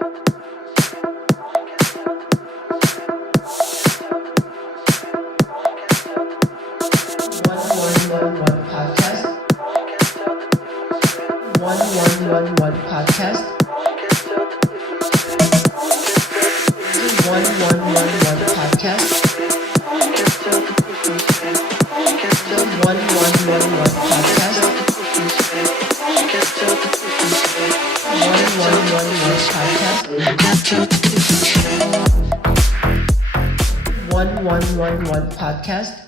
111 podcast. 1111 podcast. 1111 podcast. 1111 podcast. 1111 podcast. 1111 podcast.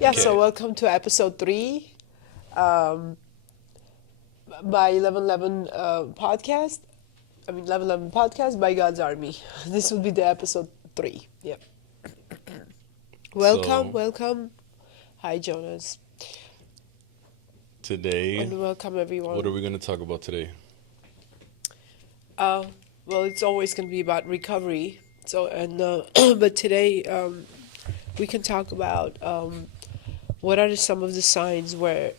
Yeah, so welcome to episode 3 by 1111 podcast. 1111 podcast by God's Army. This will be the episode 3. Yeah. Welcome, So welcome. Hi, Jonas. today, And welcome, everyone. what are we going to talk about today? Well, it's always going to be about recovery. But today we can talk about what are some of the signs where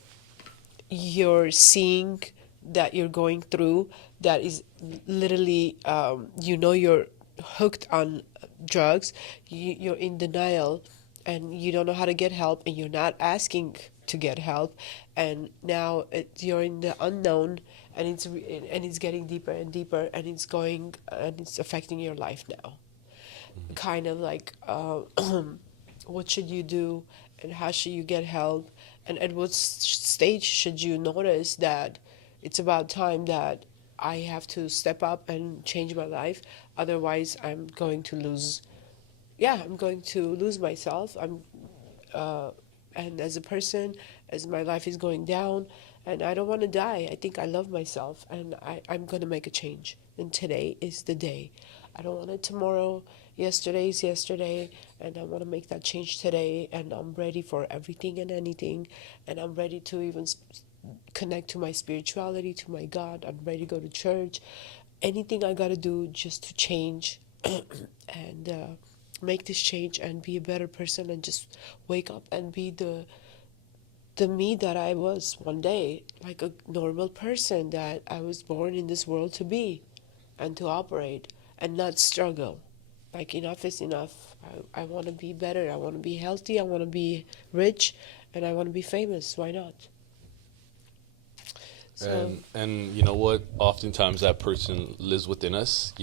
you're seeing that you're going through that is literally you're hooked on drugs, you're in denial and you don't know how to get help and you're not asking to get help, and now you're in the unknown, and it's getting deeper and deeper, and it's going and it's affecting your life now. Kind of like what should you do and how should you get help, and at what stage should you notice that it's about time that I have to step up and change my life, otherwise I'm going to lose myself. And as a person, as my life is going down, and I don't want to die. I think I love myself, and I'm going to make a change. And today is the day. I don't want it tomorrow. Yesterday is yesterday, and I want to make that change today. And I'm ready for everything and anything. And I'm ready to even connect to my spirituality, to my God. I'm ready to go to church. Anything I got to do just to change and make this change and be a better person, and just wake up and be the me that I was one day, like a normal person that I was born in this world to be and to operate and not struggle. Like, enough is enough. I want to be better. I want to be healthy. I want to be rich, and I want to be famous. Why not? So, And you know what? Oftentimes that person lives within us,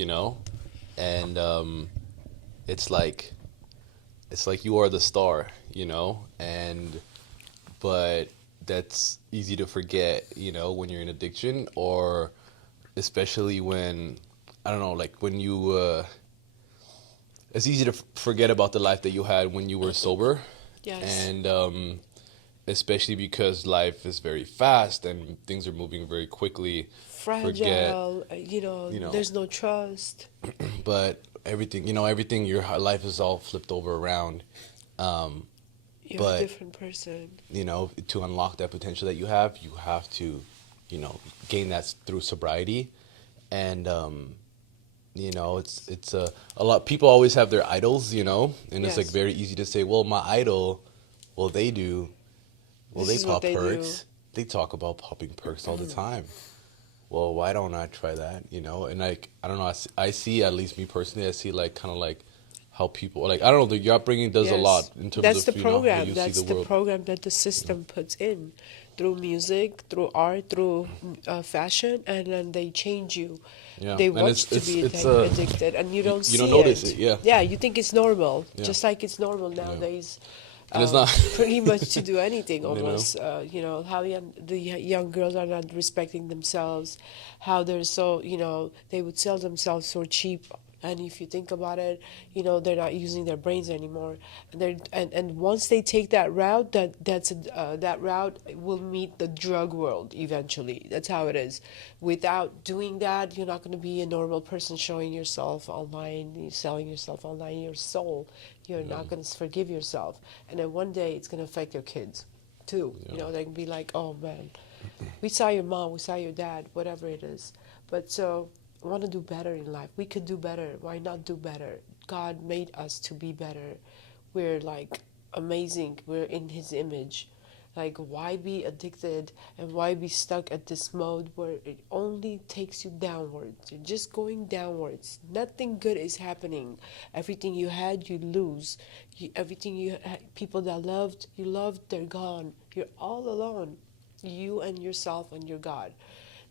and it's like you are the star, but that's easy to forget, when you're in addiction, or especially when, I don't know, like when you it's easy to forget about the life that you had when you were sober. yes. And especially because life is very fast and things are moving very quickly. Forget, Fragile, you know, there's no trust. but everything, your life is all flipped over around. You're But a different person. To unlock that potential that you have to, gain that through sobriety. And it's a lot. People always have their idols, and it's like Yes. very easy to say, well, my idol, well, they do, well, This they is what pop they do. perks. They talk about popping perks all the time. Well, why don't I try that? And like, I don't know. I see, at least me personally, I see like kind of like how people, like, I don't know, your upbringing does a lot in terms That's of the how program. you see That's the the world. program that the system puts in through music, through art, through fashion, and then they change you. Yeah, They and want it's you to be it's addicted, and you don't you don't see notice it. it, yeah, Yeah, you think it's normal, yeah, just like it's normal nowadays. and it's not. Pretty much to do anything you know, almost. How the young girls are not respecting themselves, how they're so, they would sell themselves so cheap. And if you think about it, they're not using their brains anymore. And once they take that route, that route will meet the drug world eventually. That's how it is. Without doing that, you're not going to be a normal person showing yourself online, you're selling yourself online, your soul. You're not going to forgive yourself. And then one day it's going to affect your kids too. Yeah. They can be like, oh man, we saw your mom, we saw your dad, whatever it is. But so, I want to do better in life. We could do better. Why not do better? God made us to be better. We're like amazing. We're in His image. Like, why be addicted and why be stuck at this mode where it only takes you downwards? You're just going downwards. Nothing good is happening. Everything you had, you lose. Everything you had, people that you loved, they're gone. You're all alone. You and yourself and your God.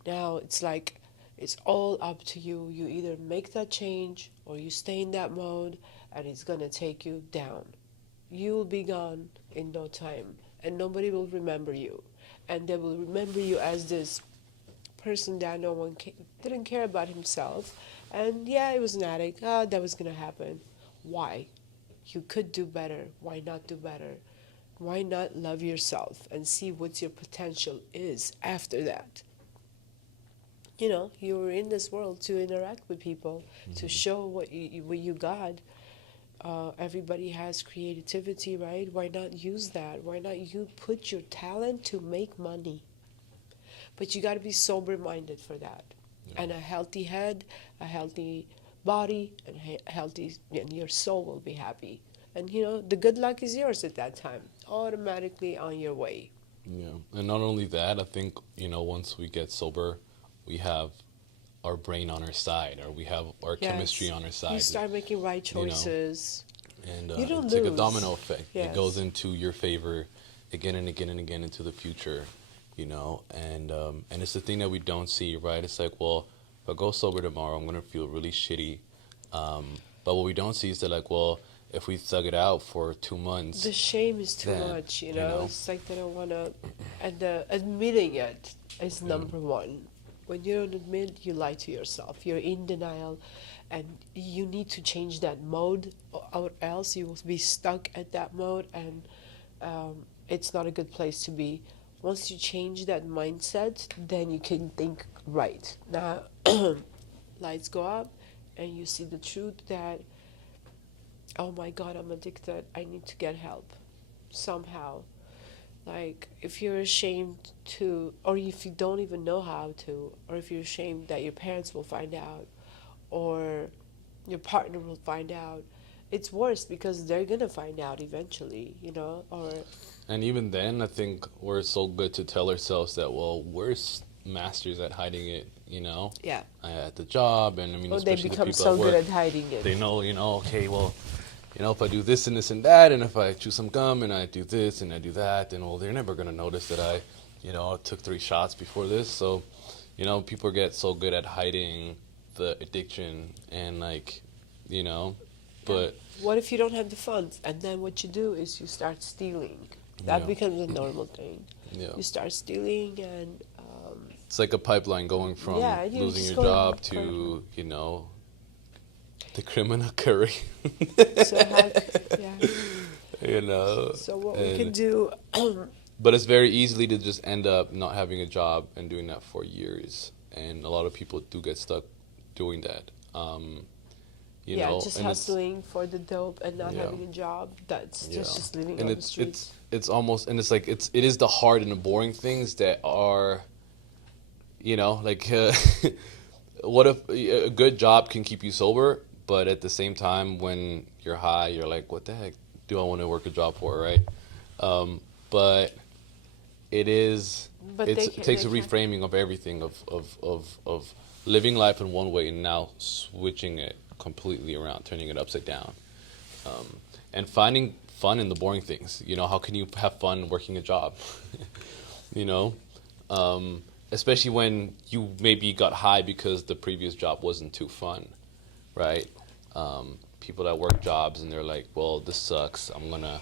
Now it's like it's all up to you. You either make that change or you stay in that mode and it's gonna take you down. You will be gone in no time and nobody will remember you. And they will remember you as this person that no one didn't care about himself. And yeah, it was an addict. Ah, that was gonna happen. Why? You could do better. Why not do better? Why not love yourself and see what your potential is after that? You were in this world to interact with people, to show what you got. Everybody has creativity, right? Why not use that? Why not you put your talent to make money? But you got to be sober minded for that, and a healthy head, a healthy body, and and your soul will be happy. And the good luck is yours at that time, automatically on your way. Yeah, and not only that, I think once we get sober, we have our brain on our side, or we have our chemistry Yes, on our you side. start making right You know, choices. and You don't it's like a lose. domino effect. It goes Yes. into your favor again and again and again into the future. And it's the thing that we don't see, right? It's like, well, if I go sober tomorrow, I'm gonna feel really shitty. But what we don't see is that, like, well, if we thug it out for 2 months, The shame is too then much, you know, It's like they don't want to. And admitting it is yeah, number one. When you don't admit, you lie to yourself. You're in denial, and you need to change that mode, or else you will be stuck at that mode, and it's not a good place to be. Once you change that mindset, then you can think right. Now, lights go up, and you see the truth that, oh my God, I'm addicted. I need to get help somehow. Like, if you're ashamed to, or if you don't even know how to, or if you're ashamed that your parents will find out, or your partner will find out, it's worse because they're gonna find out eventually. Or, and even then, I think we're so good to tell ourselves that, well, we're masters at hiding it, yeah. at the job, and I mean, Or they especially the become people at so good work, at hiding it. they know, okay, well, if I do this and this and that, and if I chew some gum and I do this and I do that, then, well, they're never gonna notice that I took 3 shots before this. So, people get so good at hiding the addiction and you know, Yeah. but What if you don't have the funds? And then what you do is you start stealing. That yeah, becomes a normal thing. yeah. You start stealing, and It's like a pipeline going from yeah, and you're losing just your going job further. to, the criminal career. So how? Yeah. you know, So what we can and do? but it's very easily to just end up not having a job and doing that for years, and a lot of people do get stuck doing that. Yeah, just and it's hustling for the dope and not yeah, having a job. That's yeah, just living and on the it's streets. it's it's almost, and it's like it is the hard and the boring things that are, like what if a good job can keep you sober, but at the same time when you're high, you're like, what the heck do I want to work a job for, right? But it is But it takes they a can. reframing of everything of living life in one way and now switching it completely around, turning it upside down, and finding fun in the boring things. How can you have fun working a job? you know Especially when you maybe got high because the previous job wasn't too fun, right? People that work jobs and they're like, well, this sucks, I'm gonna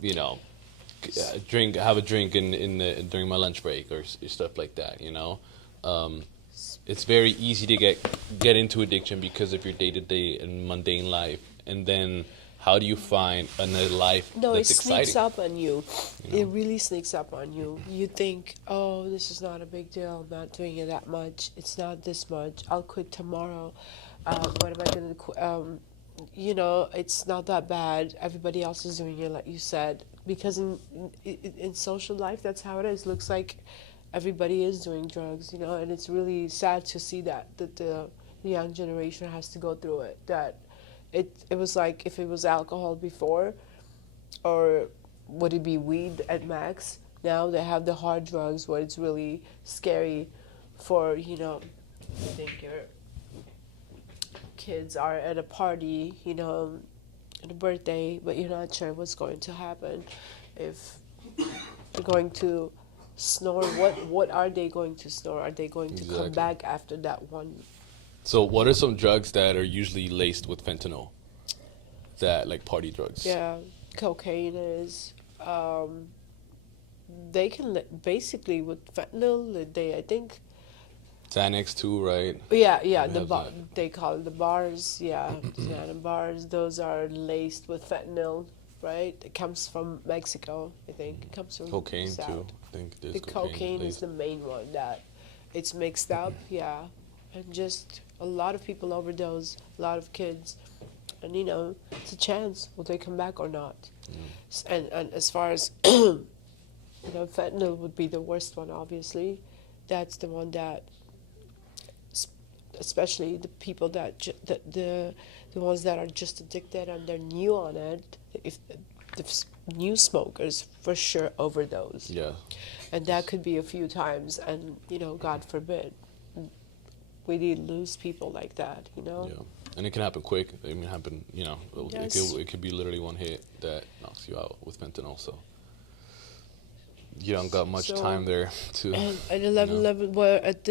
you know have a drink during my lunch break, or stuff like that. um, it's very easy to get into addiction because of your day-to-day and mundane life, and then how do you find another life No, it that's sneaks exciting? up on you. you It know really sneaks up on you. You think, oh, this is not a big deal. I'm not doing it that much. It's not this much. I'll quit tomorrow. What am I going to quit? It's not that bad. Everybody else is doing it, like you said. Because in social life, that's how it is. Looks like everybody is doing drugs, and it's really sad to see that the young generation has to go through it. That it was like if it was alcohol before, or would it be weed at max? Now they have the hard drugs where it's really scary for, you think your kids are at a party, at a birthday, but you're not sure what's going to happen. If they're going to snore, what are they going to snore? Are they going to come Exactly. back after that one? So, what are some drugs that are usually laced with fentanyl? That like party drugs. Yeah, cocaine is. They can basically with fentanyl. I think. Xanax too, right? Yeah, We have that. they call it the bars. Yeah, Xanax bars. Those are laced with fentanyl, right? It comes from Mexico, I think. It comes from Cocaine south. too. I think there's The cocaine is laced. the main one that it's mixed up. Yeah, and just a lot of people overdose. A lot of kids, and it's a chance. Will they come back or not? And as far as fentanyl would be the worst one. Obviously, that's the one that especially the people that the ones that are just addicted and they're new on it. If the new smokers for sure overdose, Yeah. and that could be a few times, and God forbid, we did lose people like that. Yeah. And it can happen quick. It can happen, Yes. it could be literally one hit that knocks you out with fentanyl. So you don't got much So, time there to. And at 11:11, well, at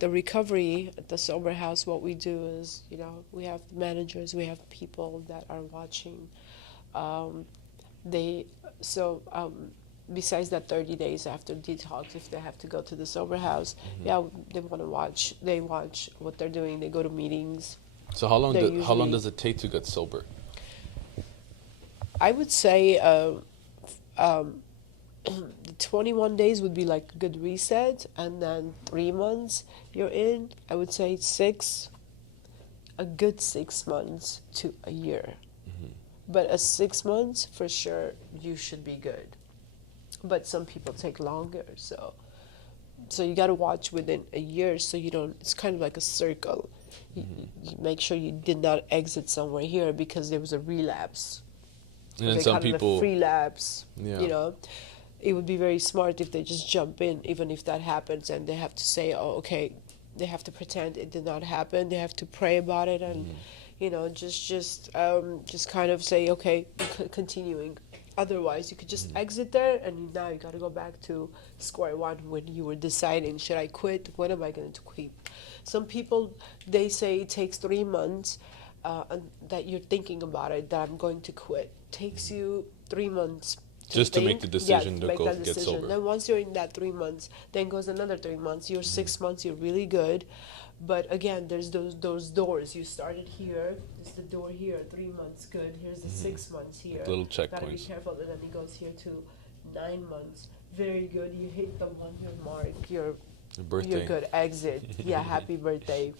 the recovery, at the sober house, what we do is, we have managers, we have people that are watching. They, so, besides that 30 days after detox, if they have to go to the sober house, yeah, they want to watch. They watch what they're doing. They go to meetings. So how long? They How long usually- does it take to get sober? I would say, 21 days would be like a good reset, and then 3 months you're in. I would say a good 6 months to a year. But a 6 months for sure you should be good. But some people take longer, so you got to watch within a year so you don't. It's kind of like a circle. You make sure you did not exit somewhere here because there was a relapse. And then They some call it a people. relapse. Yeah. It would be very smart if they just jump in, even if that happens, and they have to say, "Oh, okay." They have to pretend it did not happen. They have to pray about it, and just kind of say, "Okay, continuing." Otherwise, you could just exit there, and now you got to go back to square one when you were deciding, should I quit? When am I going to quit? Some people, they say it takes 3 months, and that you're thinking about it, that I'm going to quit. Takes you 3 months. Just to make think. the decision to make go that get decision. sober. Then once you're in that 3 months, then goes another 3 months. You're 6 months. You're really good, but again, there's those doors. You started here. There's the door here. 3 months, good. Here's the 6 months here. Little Gotta be checkpoints. careful. And then it goes here to 9 months. Very good. You hit the 1 year mark. Your You're birthday. good. Exit. Yeah, happy birthday.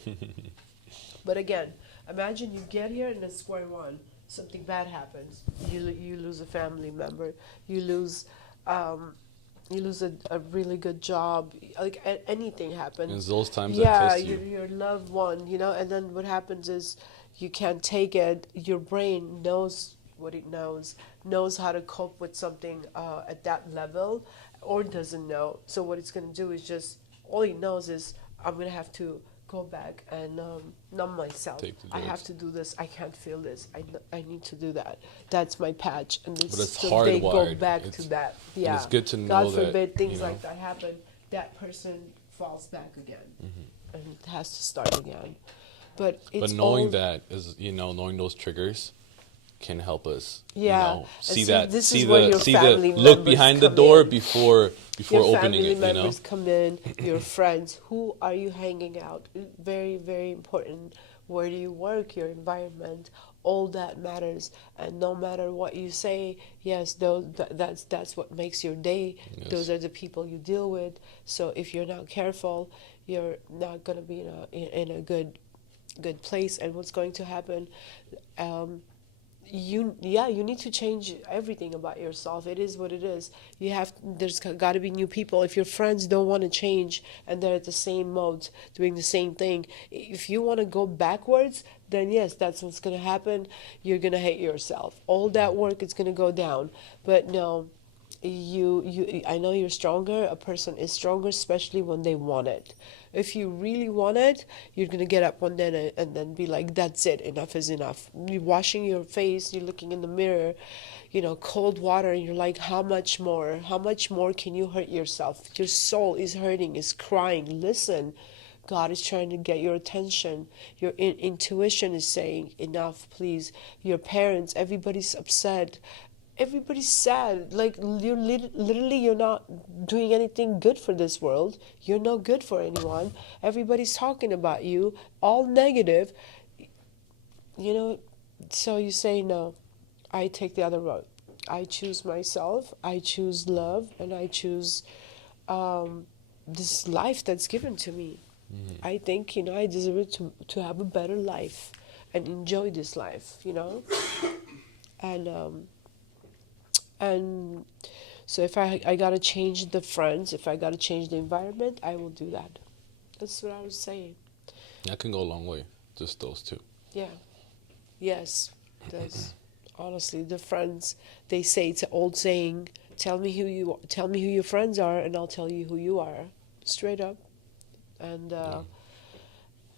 But again, imagine you get here and then square one. Something bad happens. You lose a family member. You lose a really good job. Like anything happens. It's those times that Yeah, test you. your loved one. And then what happens is you can't take it. Your brain knows what it knows how to cope with something at that level, or doesn't know. So what it's gonna do is just all it knows is I'm gonna have to go back and numb myself. Take the I have drugs. to do this. I can't feel this. I need to do that. That's my patch, and But it's so they go hardwired. back It's- to that. Yeah, it's good to know God that, forbid things you know. like that happen. That person falls back again, Mm-hmm. and it has to start again. But it's But knowing all, that is, knowing those triggers can help us. Yeah. And See see, that. this See is where the. your See family the. Look members behind the come door in. before your opening family it. members come in, your friends. Who are you hanging out? Very, very important. Where do you work? Your environment. All that matters. And no matter what you say, yes, that's what makes your day. Yes. Those are the people you deal with. So if you're not careful, you're not gonna be in a good place. And what's going to happen? You need to change everything about yourself. It is what it is. There's got to be new people. If your friends don't want to change and they're at the same mode doing the same thing, if you want to go backwards, then yes, that's what's going to happen. You're going to hate yourself. All that work is going to go down. But no, I know you're stronger. A person is stronger, especially when they want it. If you really want it, you're gonna get up one day and then be like, that's it, enough is enough. You're washing your face, you're looking in the mirror, cold water, and you're like, how much more? How much more can you hurt yourself? Your soul is hurting, is crying. Listen, God is trying to get your attention. Your intuition is saying, enough, please. Your parents, everybody's upset. Everybody's sad. Like, literally, you're not doing anything good for this world. You're no good for anyone. Everybody's talking about you, all negative. You know, so you say, no, I take the other road. I choose myself, I choose love, and I choose this life that's given to me. I think, I deserve it to have a better life and enjoy this life, And and so if I gotta change the friends, if I gotta change the environment, I will do that. That's what I was saying. That can go a long way. Just those two. Yeah. Yes. Does. Honestly, the friends, they say, it's an old saying, tell me who your friends are and I'll tell you who you are. Straight up. And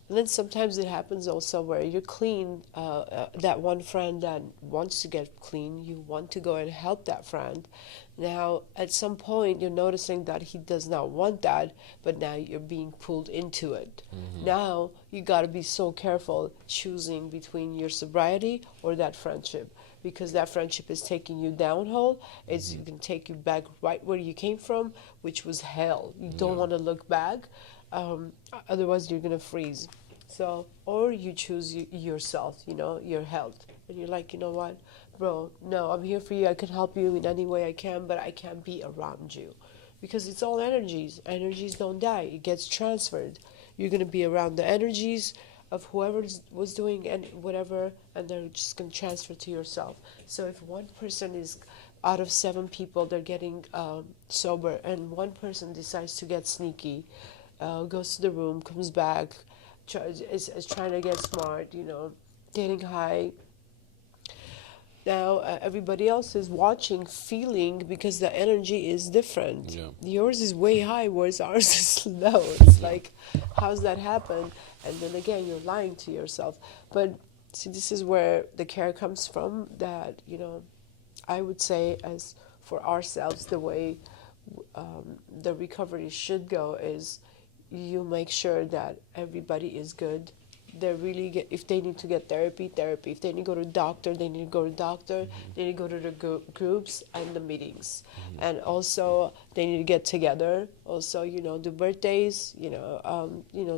and then sometimes it happens also where you're clean, that one friend that wants to get clean, you want to go and help that friend. Now, at some point, you're noticing that he does not want that, but now you're being pulled into it. Now, you got to be so careful choosing between your sobriety or that friendship, because that friendship is taking you downhill. It's going to take you back right where you came from, which was hell. You don't want to look back. Otherwise, you're going to freeze. So, or you choose yourself, your health. And you're like, you know what, bro, no, I'm here for you. I can help you in any way I can, but I can't be around you. Because it's all energies. Energies don't die. It gets transferred. You're going to be around the energies of whoever was doing and whatever, and they're just going to transfer to yourself. So if one person is out of 7 people, they're getting sober, and one person decides to get sneaky, goes to the room, comes back, is trying to get smart, getting high. Now everybody else is watching, feeling, because the energy is different. Yeah. Yours is way high, whereas ours is low. It's like, how's that happen? And then again, you're lying to yourself. But see, this is where the care comes from. That I would say, as for ourselves, the way the recovery should go is, you make sure that everybody is good. They really get, if they need to get therapy. If they need to go to doctor, they need to go to doctor. They need to go to the groups and the meetings. And also they need to get together. Also, do birthdays,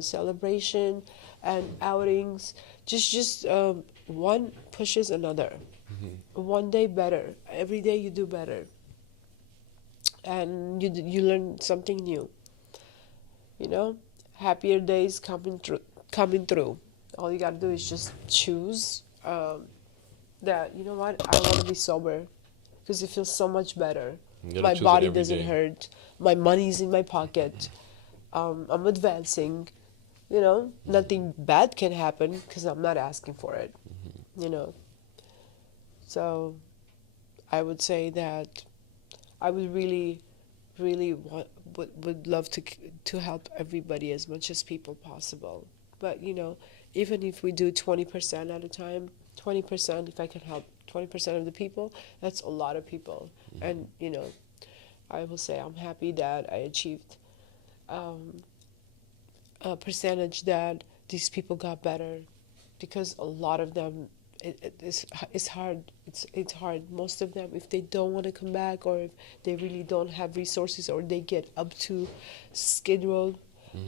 celebration and outings. Just one pushes another. One day better. Every day you do better. And you learn something new. Happier days coming through. All you gotta do is just choose that, you know what, I want to be sober, because it feels so much better. You gotta My choose it body every doesn't day. hurt. My money's in my pocket. I'm advancing. Nothing bad can happen because I'm not asking for it. So I would say that I would really, really would love to help everybody as much as people possible. But even if we do 20% at a time, 20%, if I can help 20% of the people, that's a lot of people. And I will say I'm happy that I achieved a percentage that these people got better, because a lot of them, it's hard. It's hard. Most of them, if they don't want to come back, or if they really don't have resources, or they get up to Skid Row,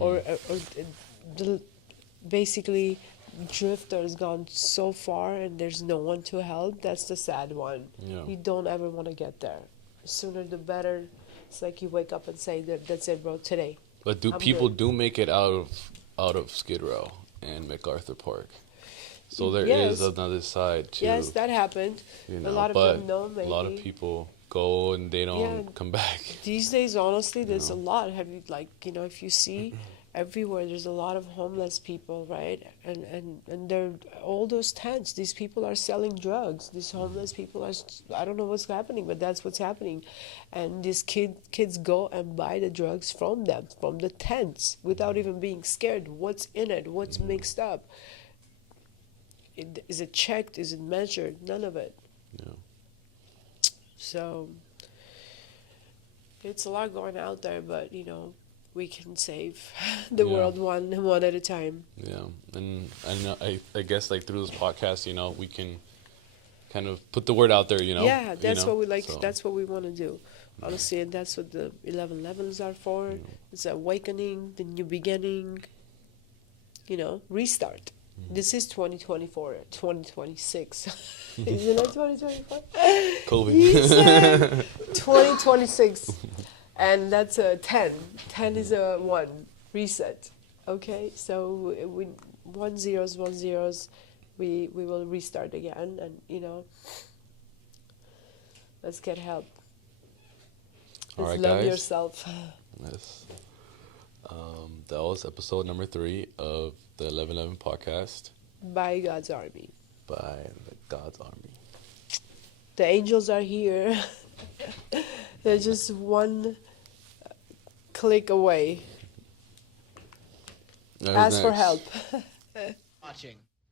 or the, basically drifter has gone so far and there's no one to help. That's the sad one. Yeah. You don't ever want to get there. The sooner the better. It's like you wake up and say, that's it, bro, today. But do I'm people good. do make it out of Skid Row and MacArthur Park? So there is Yes. another side to, Yes, that happened. A lot of but them know, maybe. a lot of people go and they don't Yeah. come back. These days, honestly, there's a lot. Have you, if you see everywhere. There's a lot of homeless people, right? And they're all those tents. These people are selling drugs. These homeless people are. I don't know what's happening, but that's what's happening. And these kids go and buy the drugs from them, from the tents, without even being scared. What's in it? What's mixed up? Is it checked? Is it measured? None of it. Yeah. So it's a lot going out there, but we can save the Yeah. world one at a time. Yeah, and I guess like through this podcast, we can kind of put the word out there, Yeah, that's what we like. So, That's what we want to do, honestly, and that's what the 11 levels are for. It's awakening, the new beginning. Restart. This is 2024, 2026. Isn't it 2024? He said COVID. 2026, and that's a 10. 10 is a 1 reset. Okay, so we 1 zeros, 1 zeros. We will restart again, and let's get help. All Let's right, love guys. yourself. Yes. That was episode number 3 of the 1111 podcast By God's army. by the God's Army. The angels are here. They're just one click away. Ask for help.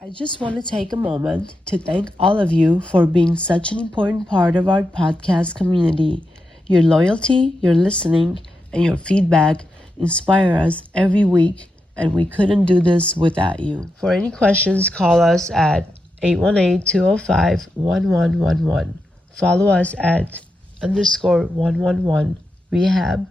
I just want to take a moment to thank all of you for being such an important part of our podcast community. Your loyalty, your listening, and your feedback inspire us every week, and we couldn't do this without you. For any questions, call us at 818-205-1111. Follow us at _111 Rehab